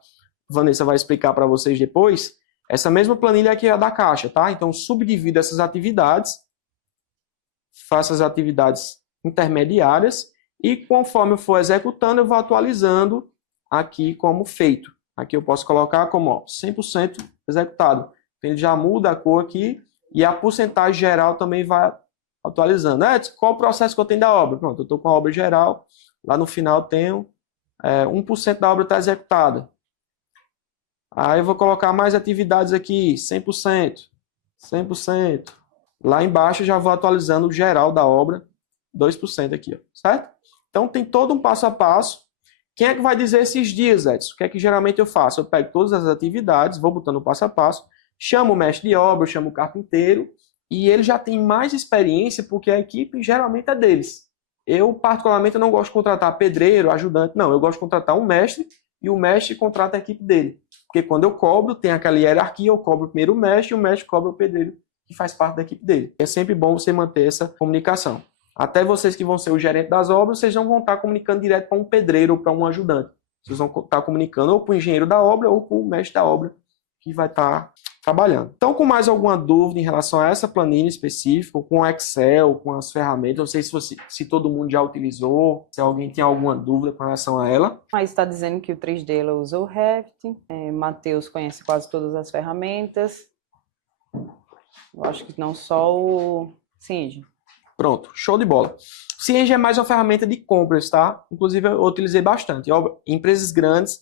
Vanessa vai explicar para vocês depois, essa mesma planilha aqui é a da caixa, tá? Então, subdivido essas atividades, faço as atividades intermediárias e conforme eu for executando, eu vou atualizando aqui como feito. Aqui eu posso colocar como ó, 100% executado. Ele já muda a cor aqui e a porcentagem geral também vai atualizando. Qual o processo que eu tenho da obra? Pronto, eu estou com a obra geral. Lá no final tenho 1% da obra está executada. Aí eu vou colocar mais atividades aqui, 100%, 100%. Lá embaixo eu já vou atualizando o geral da obra, 2% aqui, ó, certo? Então tem todo um passo a passo. Quem é que vai dizer esses dias, Edson? O que é que geralmente eu faço? Eu pego todas as atividades, vou botando o passo a passo, chamo o mestre de obra, chamo o carpinteiro, e ele já tem mais experiência, porque a equipe geralmente é deles. Eu, particularmente, não gosto de contratar pedreiro, ajudante, não. Eu gosto de contratar um mestre, e o mestre contrata a equipe dele. Porque quando eu cobro, tem aquela hierarquia, eu cobro primeiro o mestre, e o mestre cobra o pedreiro, que faz parte da equipe dele. É sempre bom você manter essa comunicação. Até vocês que vão ser o gerente das obras, vocês não vão estar comunicando direto para um pedreiro ou para um ajudante. Vocês vão estar comunicando ou para o engenheiro da obra ou para o mestre da obra, que vai estar trabalhando. Então, com mais alguma dúvida em relação a essa planilha específica, com o Excel, com as ferramentas, não sei se todo mundo já utilizou, se alguém tem alguma dúvida com relação a ela. Aí está dizendo que o 3D ela usa o Revit, Matheus conhece quase todas as ferramentas, eu acho que não só o Singe. Pronto, show de bola. O Cienge é mais uma ferramenta de compras, tá? Inclusive eu utilizei bastante. Empresas grandes,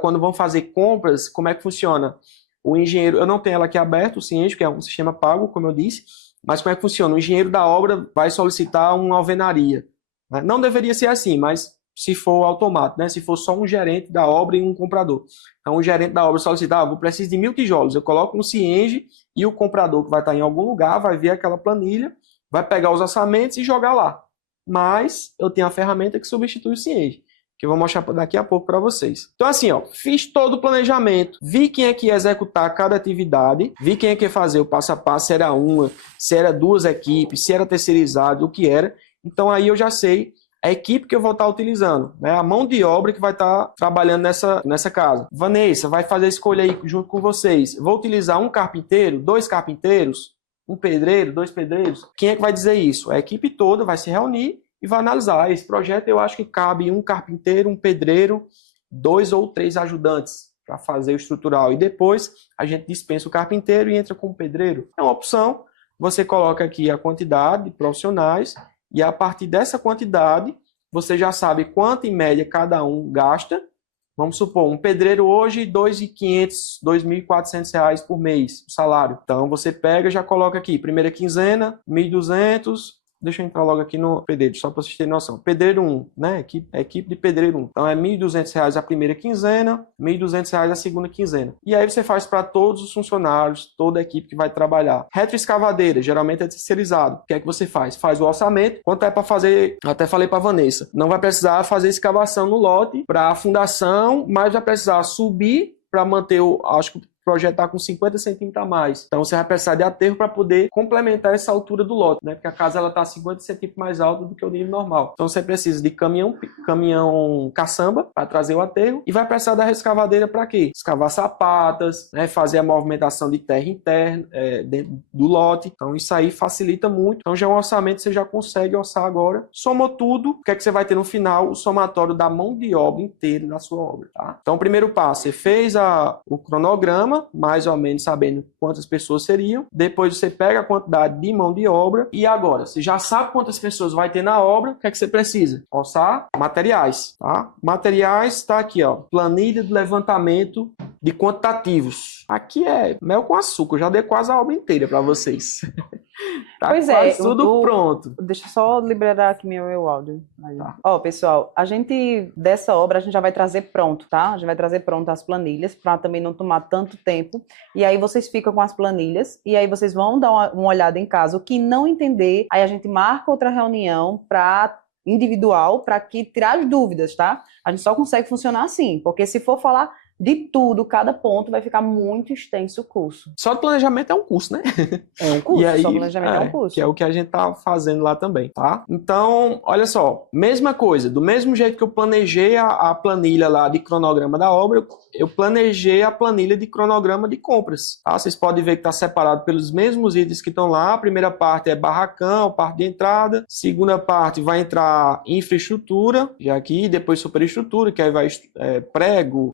quando vão fazer compras, como é que funciona? O engenheiro, eu não tenho ela aqui aberta, o Cienge, que é um sistema pago, como eu disse, mas como é que funciona? O engenheiro da obra vai solicitar uma alvenaria. Né? Não deveria ser assim, mas se for automático, né? Se for só um gerente da obra e um comprador. Então o gerente da obra solicita, vou precisar de 1000 tijolos, eu coloco no Cienge e o comprador que vai estar em algum lugar vai ver aquela planilha, vai pegar os orçamentos e jogar lá. Mas eu tenho a ferramenta que substitui o Cienge, que eu vou mostrar daqui a pouco para vocês. Então assim, ó, fiz todo o planejamento, vi quem é que ia executar cada atividade, vi quem é que ia fazer o passo a passo, se era uma, se era 2 equipes, se era terceirizado, o que era. Então aí eu já sei a equipe que eu vou estar utilizando, né? A mão de obra que vai estar trabalhando nessa casa. Vanessa vai fazer a escolha aí junto com vocês. Vou utilizar um carpinteiro, 2 carpinteiros, um pedreiro, 2 pedreiros. Quem é que vai dizer isso? A equipe toda vai se reunir e vai analisar. Esse projeto eu acho que cabe um carpinteiro, um pedreiro, 2 ou 3 ajudantes para fazer o estrutural. E depois a gente dispensa o carpinteiro e entra com o pedreiro. É uma opção. Você coloca aqui a quantidade de profissionais e a partir dessa quantidade você já sabe quanto em média cada um gasta. Vamos supor, um pedreiro hoje, R$ 2.500, R$ 2.400 por mês, o salário. Então, você pega e já coloca aqui, primeira quinzena, 1.200, deixa eu entrar logo aqui no pedreiro, só para vocês terem noção. Pedreiro 1, né? Equipe de pedreiro 1. Então é R$ 1.200 a primeira quinzena, R$ 1.200 a segunda quinzena. E aí você faz para todos os funcionários, toda a equipe que vai trabalhar. Retroescavadeira, geralmente é terceirizado. O que é que você faz? Faz o orçamento. Quanto é para fazer? Até falei para Vanessa. Não vai precisar fazer escavação no lote para a fundação, mas vai precisar subir para manter acho que o projeto está com 50 centímetros a mais. Então você vai precisar de aterro para poder complementar essa altura do lote, né? Porque a casa ela está 50 centímetros mais alta do que o nível normal. Então você precisa de caminhão caçamba para trazer o aterro e vai precisar da escavadeira para quê? Escavar sapatas, né? Fazer a movimentação de terra interna dentro do lote. Então isso aí facilita muito. Então já é um orçamento que você já consegue orçar agora. Somou tudo, o que é que você vai ter no final? O somatório da mão de obra inteira da sua obra, tá? Então o primeiro passo, você fez o cronograma, mais ou menos sabendo quantas pessoas seriam. Depois você pega a quantidade de mão de obra. E agora, você já sabe quantas pessoas vai ter na obra. O que é que você precisa? Orçar materiais, tá? Materiais está aqui, ó. Planilha de levantamento de quantitativos. Aqui é mel com açúcar. Eu já dei quase a obra inteira para vocês. Tá pois quase tudo pronto. Deixa eu só liberar aqui meu áudio. Tá. Ó, pessoal, dessa obra, a gente já vai trazer pronto, tá? A gente vai trazer pronto as planilhas, para também não tomar tanto tempo. E aí vocês ficam com as planilhas, e aí vocês vão dar uma olhada em casa. O que não entender, aí a gente marca outra reunião individual, para tirar as dúvidas, tá? A gente só consegue funcionar assim, porque se for falar de tudo, cada ponto, vai ficar muito extenso o curso. Só o planejamento é um curso, né? É um curso, E aí, só o planejamento é um curso. Que é o que a gente tá fazendo lá também, tá? Então, olha só, mesma coisa, do mesmo jeito que eu planejei a planilha lá de cronograma da obra, eu planejei a planilha de cronograma de compras, tá? Vocês podem ver que está separado pelos mesmos itens que estão lá. A primeira parte é barracão, parte de entrada. Segunda parte vai entrar infraestrutura, já aqui, depois superestrutura, que aí vai prego,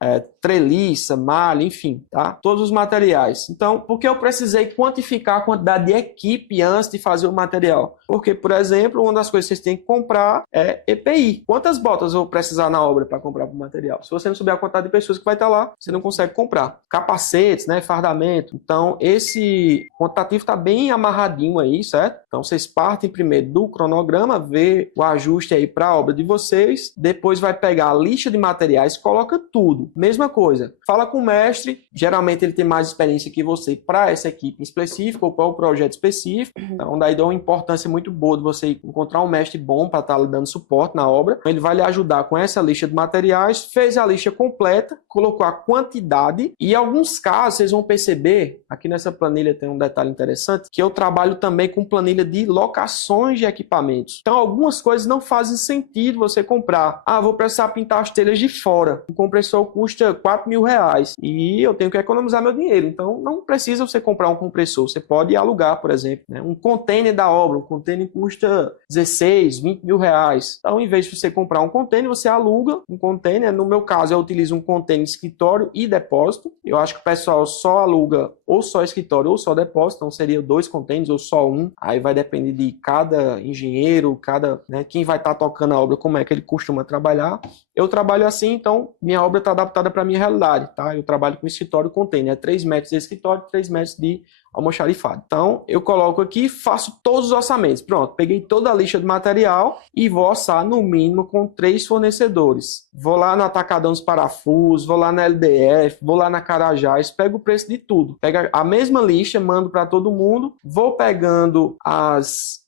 treliça, malha, enfim, tá? Todos os materiais. Então, por que eu precisei quantificar a quantidade de equipe antes de fazer o material? Porque, por exemplo, uma das coisas que vocês têm que comprar é EPI. Quantas botas eu vou precisar na obra para comprar o material? Se você não souber a quantidade de pessoas que vai estar lá, você não consegue comprar. Capacetes, né, fardamento. Então, esse quantitativo está bem amarradinho aí, certo? Então, vocês partem primeiro do cronograma, vê o ajuste aí para a obra de vocês, depois vai pegar a lista de materiais, coloca tudo. Mesma coisa, fala com o mestre, geralmente ele tem mais experiência que você para essa equipe específica ou para o projeto específico, então daí dá uma importância muito boa de você encontrar um mestre bom para estar lhe dando suporte na obra. Ele vai lhe ajudar com essa lista de materiais, fez a lista completa, colocou a quantidade e em alguns casos vocês vão perceber, aqui nessa planilha tem um detalhe interessante, que eu trabalho também com planilha de locações de equipamentos. Então algumas coisas não fazem sentido você comprar. Ah, vou precisar pintar as telhas de fora. O compressor custa R$4.000 e eu tenho que economizar meu dinheiro. Então não precisa você comprar um compressor. Você pode alugar, por exemplo, né? Um container da obra. Um container custa 16, 20 mil reais. Então, em vez de você comprar um container, você aluga um container. No meu caso, eu utilizo um container escritório e depósito. Eu acho que o pessoal só aluga ou só escritório ou só depósito. Então, seria 2 containers ou só um. Aí vai depender de cada engenheiro, né, quem vai estar tocando a obra, como é que ele costuma trabalhar. Eu trabalho assim, então minha obra está adaptada para a minha realidade, tá? Eu trabalho com escritório container, 3 metros de escritório, 3 metros de almoxarifado. Então, eu coloco aqui, faço todos os orçamentos. Pronto, peguei toda a lista de material e vou orçar no mínimo com 3 fornecedores. Vou lá no Atacadão dos Parafusos, vou lá na LDF, vou lá na Carajás, pego o preço de tudo. Pego a mesma lista, mando para todo mundo, vou pegando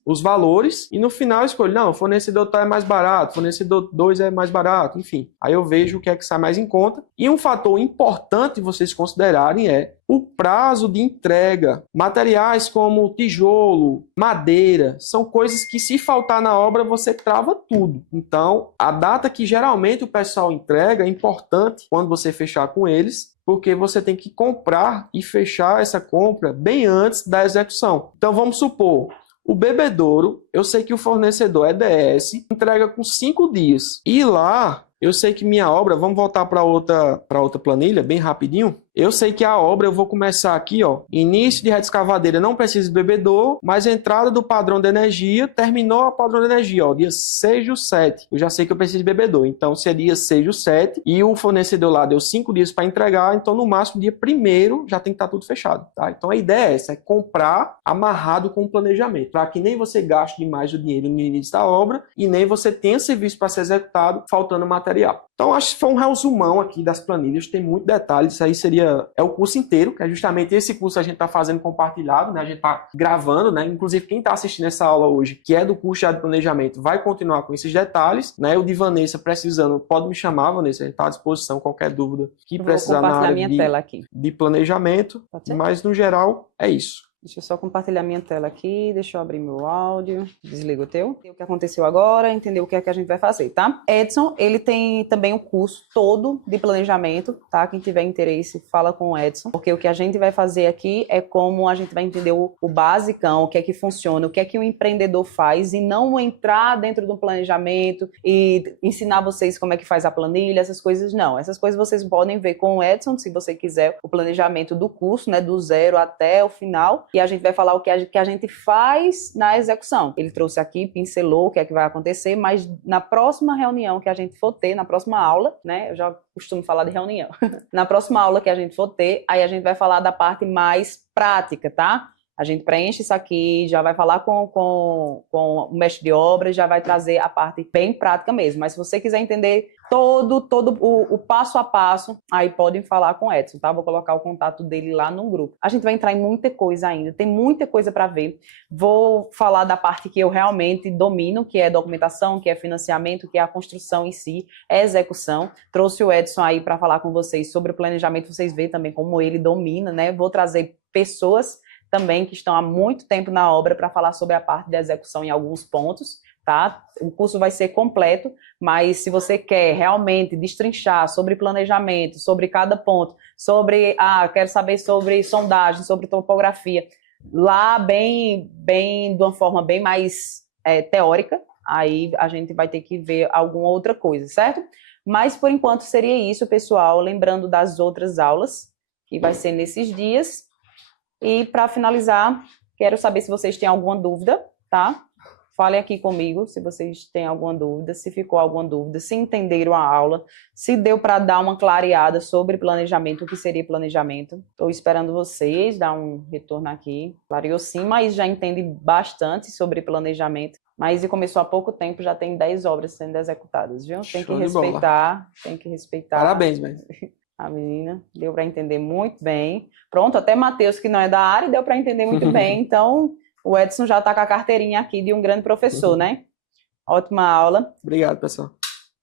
os valores e no final eu escolho, não, o fornecedor tal é mais barato, fornecedor 2 é mais barato, enfim. Aí eu vejo o que é que sai mais em conta. E um fator importante vocês considerarem é o prazo de entrega. Materiais como tijolo, madeira, são coisas que se faltar na obra você trava tudo. Então, a data que geralmente o pessoal entrega é importante quando você fechar com eles, porque você tem que comprar e fechar essa compra bem antes da execução. Então, vamos supor, o bebedouro, eu sei que o fornecedor é DS, entrega com 5 dias. E lá, eu sei que minha obra, vamos voltar para outra planilha, bem rapidinho. eu sei que a obra eu vou começar aqui, ó, início de reta escavadeira, não precisa de bebedor, mas entrada do padrão de energia, terminou o padrão de energia, ó, dia 6/7. Eu já sei que eu preciso de bebedor, então se é dia 6/7 e o fornecedor lá deu 5 dias para entregar, então no máximo dia 1º já tem que estar tudo fechado, tá? Então a ideia é essa, é comprar amarrado com o planejamento, para que nem você gaste demais o dinheiro no início da obra e nem você tenha serviço para ser executado faltando material. Então acho que foi um resumão aqui das planilhas, tem muito detalhe, isso aí é o curso inteiro, que é justamente esse curso que a gente está fazendo compartilhado, né? A gente está gravando, né? Inclusive quem está assistindo essa aula hoje, que é do curso de planejamento, vai continuar com esses detalhes, né? O de Vanessa precisando, pode me chamar, Vanessa, a gente está à disposição, qualquer dúvida que precisar na área de planejamento, mas no geral é isso. Deixa eu só compartilhar minha tela aqui, deixa eu abrir meu áudio, desliga o teu. O que aconteceu agora, entender o que é que a gente vai fazer, tá? Edson, ele tem também um curso todo de planejamento, tá? Quem tiver interesse, fala com o Edson, porque o que a gente vai fazer aqui é como a gente vai entender o basicão, o que é que funciona, o que é que o empreendedor faz e não entrar dentro do planejamento e ensinar vocês como é que faz a planilha, essas coisas não. Essas coisas vocês podem ver com o Edson, se você quiser, o planejamento do curso, né, do 0 até o final. E a gente vai falar o que a gente faz na execução. Ele trouxe aqui, pincelou o que é que vai acontecer, mas na próxima reunião que a gente for ter, na próxima aula, né, eu já costumo falar de reunião, na próxima aula que a gente for ter, aí a gente vai falar da parte mais prática, tá? A gente preenche isso aqui, já vai falar com o mestre de obras, já vai trazer a parte bem prática mesmo. Mas se você quiser entender todo o passo a passo, aí podem falar com o Edson, tá? Vou colocar o contato dele lá no grupo. A gente vai entrar em muita coisa ainda, tem muita coisa para ver. Vou falar da parte que eu realmente domino, que é documentação, que é financiamento, que é a construção em si, é execução. Trouxe o Edson aí para falar com vocês sobre o planejamento, vocês veem também como ele domina, né? Vou trazer pessoas também que estão há muito tempo na obra para falar sobre a parte da execução em alguns pontos, tá? O curso vai ser completo, mas se você quer realmente destrinchar sobre planejamento, sobre cada ponto, quero saber sobre sondagem, sobre topografia, lá bem de uma forma bem mais teórica, aí a gente vai ter que ver alguma outra coisa, certo? Mas por enquanto seria isso, pessoal, lembrando das outras aulas, que vai ser nesses dias. E para finalizar, quero saber se vocês têm alguma dúvida, tá? Falem aqui comigo se vocês têm alguma dúvida, se ficou alguma dúvida, se entenderam a aula, se deu para dar uma clareada sobre planejamento, o que seria planejamento. Estou esperando vocês dar um retorno aqui. Clareou sim, mas já entende bastante sobre planejamento. Mas começou há pouco tempo, já tem 10 obras sendo executadas, viu? Tem que respeitar, tem que respeitar. Parabéns, velho. A menina deu para entender muito bem. Pronto, até Matheus, que não é da área, deu para entender muito bem. Então, o Edson já está com a carteirinha aqui de um grande professor, né? Ótima aula. Obrigado, pessoal.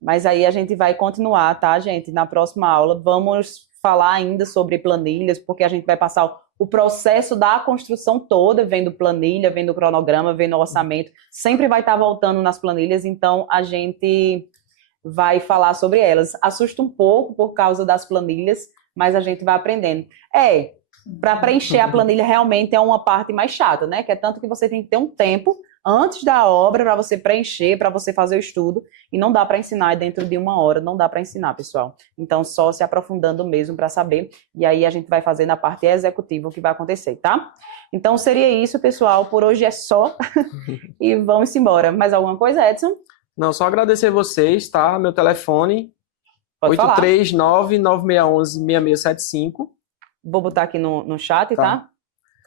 Mas aí a gente vai continuar, tá, gente? Na próxima aula, vamos falar ainda sobre planilhas, porque a gente vai passar o processo da construção toda, vendo planilha, vendo cronograma, vendo orçamento. Sempre vai estar voltando nas planilhas, então a gente vai falar sobre elas. Assusta um pouco por causa das planilhas, mas a gente vai aprendendo. Para preencher a planilha realmente é uma parte mais chata, né? Que é tanto que você tem que ter um tempo antes da obra para você preencher, para você fazer o estudo, e não dá para ensinar dentro de 1 hora, não dá para ensinar, pessoal. Então, só se aprofundando mesmo para saber, e aí a gente vai fazer na parte executiva o que vai acontecer, tá? Então, seria isso, pessoal. Por hoje é só, e vamos embora. Mais alguma coisa, Edson? Não, só agradecer vocês, tá? Meu telefone, 839-9611-6675. Vou botar aqui no chat, tá?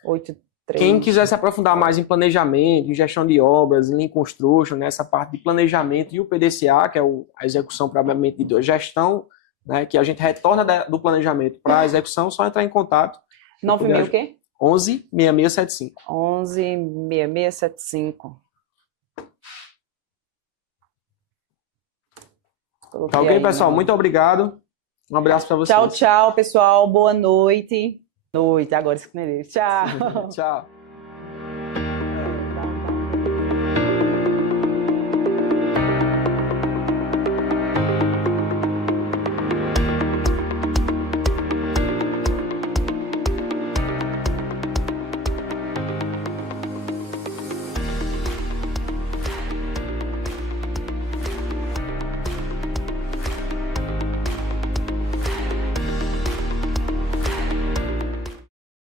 83. Quem quiser se aprofundar mais em planejamento, em gestão de obras, em Lean Construction, nessa parte de planejamento e o PDCA, que é a execução propriamente de gestão, né, que a gente retorna do planejamento para a execução, só entrar em contato. 9.000 o quê? 11-6675. 11-6675. Tá ok, pessoal? Muito obrigado. Um abraço para vocês. Tchau, tchau, pessoal. Boa noite. Agora escrever. Tchau. Tchau.